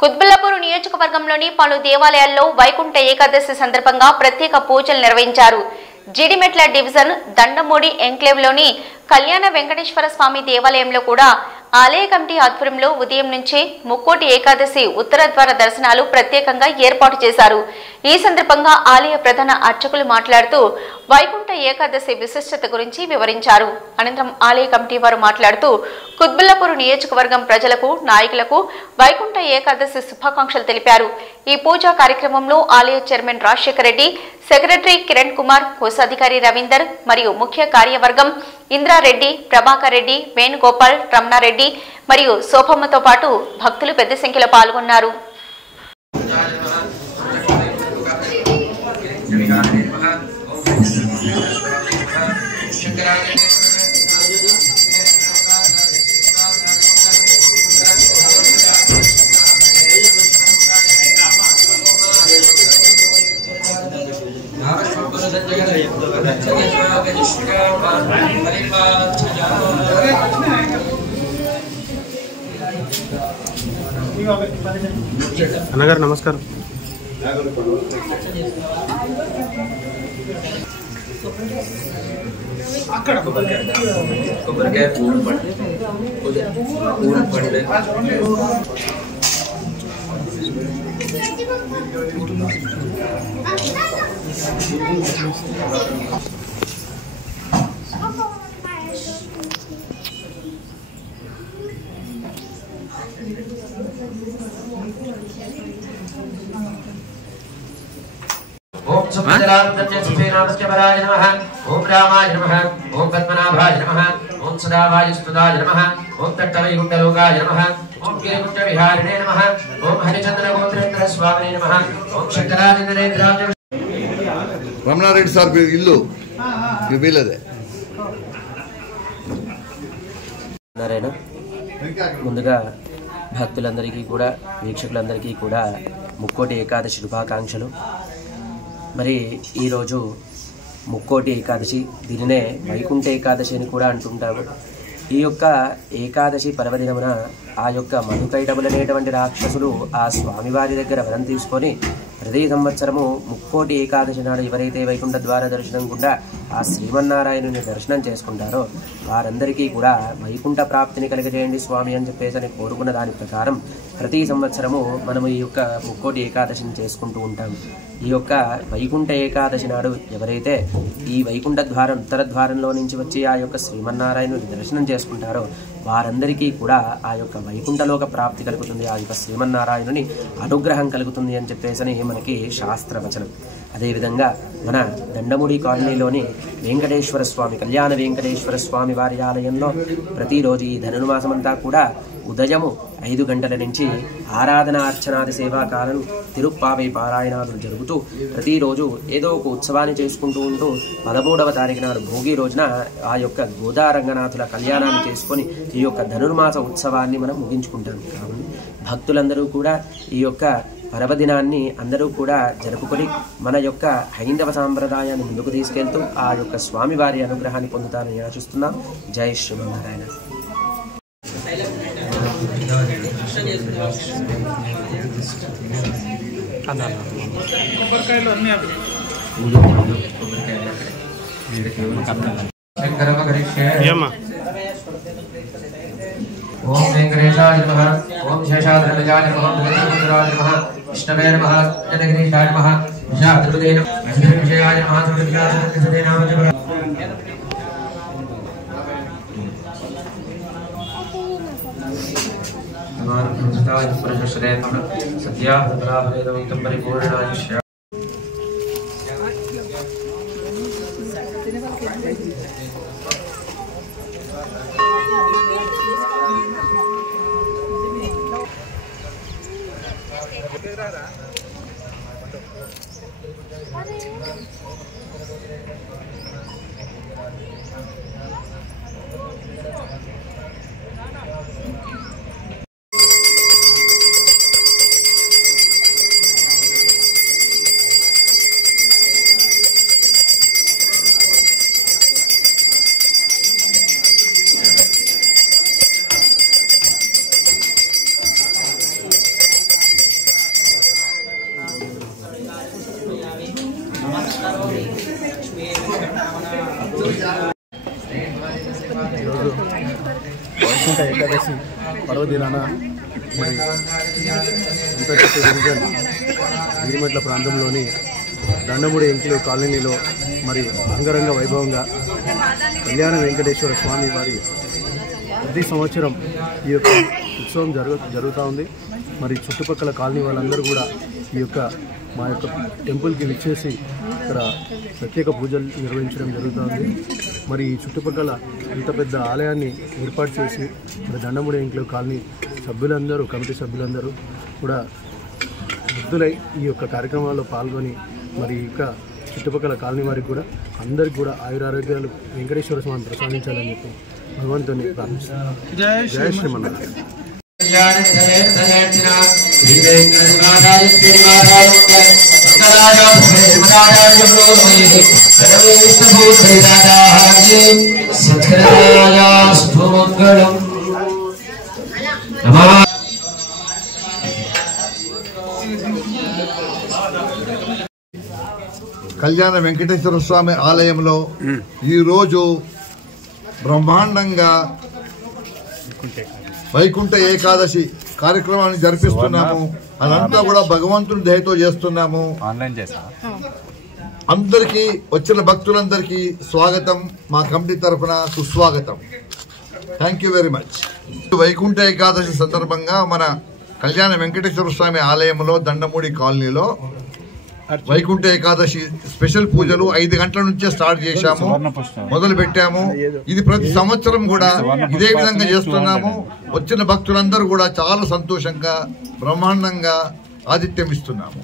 కుత్బుల్లాపూర్ నియోజకవర్గంలోని పలు దేవాలయాల్లో వైకుంఠ ఏకాదశి సందర్భంగా ప్రత్యేక పూజలు నిర్వహించారు. జీడిమెట్ల డివిజన్ దండమూడి ఎంక్లేవ్లోని కళ్యాణ వెంకటేశ్వర స్వామి దేవాలయంలో కూడా ఆలయ కమిటీ ఆధ్వర్యంలో ఉదయం నుంచి ముక్కోటి ఏకాదశి ఉత్తర ద్వార దర్శనాలు ప్రత్యేకంగా ఏర్పాటు చేశారు. ఈ సందర్భంగా ఆలయ ప్రధాన అర్చకులు మాట్లాడుతూ వైకుంఠ ఏకాదశి విశిష్టత గురించి వివరించారు. అనంతరం ఆలయ కమిటీ వారు మాట్లాడుతూ కుత్బుల్లాపూర్ నియోజకవర్గం ప్రజలకు, నాయకులకు వైకుంఠ ఏకాదశి శుభాకాంక్షలు తెలిపారు. ఈ పూజా కార్యక్రమంలో ఆలయ చైర్మన్ రాజశేఖర్ రెడ్డి, సెక్రటరీ కిరణ్ కుమార్, కోశాధికారి రవీందర్ మరియు ముఖ్య కార్యవర్గం ఇంద్రారెడ్డి, ప్రభాకర్ రెడ్డి, వేణుగోపాల్, రమణారెడ్డి మరియు శోభమ్మతో పాటు భక్తులు పెద్ద సంఖ్యలో పాల్గొన్నారు. అన్నగారు నమస్కారం. కొబ్బరికాయ పూలు పడి ఓం సుపరాయ నమః, ఓం రామాయ నమః, ఓం పద్మనాభాయ నమః, ఓం సదావాయ స్తుతాయ నమః, ఓం తట్టవైకుంఠలోకాయ నమః, ఓం గిరిపుత్ర విహారిణే నమః, ఓం హరిచంద్ర గోత్రేంద్ర స్వామినే నమః, ఓం శంకరాదినేంద్రాయ. రమణారెడ్డి సార్ ఇల్లు వీళ్ళదే. ముందుగా భక్తులందరికీ కూడా, వీక్షకులందరికీ కూడా ముక్కోటి ఏకాదశి శుభాకాంక్షలు. మరి ఈరోజు ముక్కోటి ఏకాదశి, దీనినే వైకుంఠ ఏకాదశి అని కూడా అంటుంటాము. ఈ యొక్క ఏకాదశి పర్వదినమున ఆ యొక్క మధుకైటములనేటువంటి రాక్షసులు ఆ స్వామివారి దగ్గర వరం తీసుకొని ప్రతి సంవత్సరము ముక్కోటి ఏకాదశి నాడు ఎవరైతే వైకుంఠ ద్వార దర్శనం కూడా ఆ శ్రీమన్నారాయణుని దర్శనం చేసుకుంటారో వారందరికీ కూడా వైకుంఠ ప్రాప్తిని కలిగజేయండి స్వామి అని చెప్పేసి కోరుకున్న దాని ప్రకారం ప్రతి సంవత్సరము మనము ఈ యొక్క ముక్కోటి ఏకాదశిని చేసుకుంటూ ఉంటాము. ఈ యొక్క వైకుంఠ ఏకాదశి నాడు ఎవరైతే ఈ వైకుంఠ ద్వారం ఉత్తర ద్వారంలో నుంచి వచ్చి ఆ యొక్క శ్రీమన్నారాయణుని దర్శనం చేసుకుంటారో వారందరికీ కూడా ఆ యొక్క వైకుంఠలోక ప్రాప్తి కలుగుతుంది, ఆ యొక్క శ్రీమన్నారాయణుని అనుగ్రహం కలుగుతుంది అని చెప్పేసి మనకి శాస్త్రవచనం. అదేవిధంగా మన దండముడి కాలనీలోని వెంకటేశ్వర స్వామి, కళ్యాణ వెంకటేశ్వర స్వామి వారి ఆలయంలో ప్రతిరోజు ఈ ధనుర్మాసమంతా కూడా ఉదయము 5 గంటల నుంచి ఆరాధన అర్చనాది సేవాకాలను తిరుప్పావై పారాయణాదులు జరుగుతూ ప్రతిరోజు ఏదో ఒక ఉత్సవాన్ని చేసుకుంటూ ఉంటూ 13వ తారీఖు నాడు భోగి రోజున ఆ యొక్క గోదారంగనాథుల కళ్యాణాన్ని చేసుకొని ఈ యొక్క ధనుర్మాస ఉత్సవాన్ని మనం ముగించుకుంటాం. కాబట్టి భక్తులందరూ కూడా ఈ యొక్క పర్వదినాన్ని అందరూ కూడా జరుపుకొని మన యొక్క హైందవ సాంప్రదాయాన్ని ముందుకు తీసుకెళ్తూ ఆ యొక్క స్వామివారి అనుగ్రహాన్ని పొందుతారని ఆశిస్తున్నాం. జై శ్రీమన్నారాయణ. ఓం వెంకటేశాయ నమః, ఓం శేషాద్రిజాయ నమః, దుర్గాయ నమః, విష్ణవే నమః, జనగిరీశాయ నమః, విషాద్రుదే నమః, విషయాయ నమః, దుర్గాయ నమః. సత్యాహృతరాభేదం పరిపూర్ణాయుష్య. ఈరోజు వైకుంఠ ఏకాదశి పర్వదినాన మరి అంతర్గత డివిజన్ గిరిమెట్ల ప్రాంతంలోని దండమూడి ఎంక్లేవ్ కాలనీలో మరి అంగరంగ వైభవంగా కళ్యాణ వెంకటేశ్వర స్వామి వారి ప్రతి సంవత్సరం ఈ యొక్క ఉత్సవం జరుగుతూ ఉంది. మరి చుట్టుపక్కల కాలనీ వాళ్ళందరూ కూడా ఈ యొక్క మా యొక్క టెంపుల్కి విచ్చేసి ఇక్కడ ప్రత్యేక పూజలు నిర్వహించడం జరుగుతుంది. మరి ఈ చుట్టుపక్కల ఇంత పెద్ద ఆలయాన్ని ఏర్పాటు చేసి మరి దండమూడి ఎంక్లేవ్ కాలనీ సభ్యులందరూ, కమిటీ సభ్యులందరూ కూడా వృద్ధులై ఈ యొక్క కార్యక్రమాల్లో పాల్గొని మరి ఇక చుట్టుపక్కల కాలనీ వారికి కూడా అందరికి కూడా ఆయురారోగ్యాలు వెంకటేశ్వర స్వామి ప్రసాదించాలని చెప్పి భగవంతుని ప్రార్థిస్తున్నాను. జై శ్రీమన్నారాయణ. కళ్యాణ వెంకటేశ్వర స్వామి ఆలయంలో ఈరోజు బ్రహ్మాండంగా వైకుంఠ ఏకాదశి కార్యక్రమాన్ని జరిపిస్తున్నాము. అదంతా కూడా భగవంతుని దయతో చేస్తున్నాము. అందరికీ వచ్చిన భక్తులందరికీ స్వాగతం, మా కమిటీ తరఫున సుస్వాగతం. Thank you very much. Vaikuntha Ekadashi సందర్భంగా మన కళ్యాణ వెంకటేశ్వర స్వామి ఆలయంలో దండమూడి కాలనీలో వైకుంఠ ఏకాదశి స్పెషల్ పూజలు 5 గంటల నుంచే స్టార్ట్ చేశాము, మొదలు పెట్టాము. ఇది ప్రతి సంవత్సరం కూడా ఇదే విధంగా చేస్తున్నాము. వచ్చిన భక్తులందరూ కూడా చాలా సంతోషంగా బ్రహ్మాండంగా ఆతిథ్యం ఇస్తున్నాము.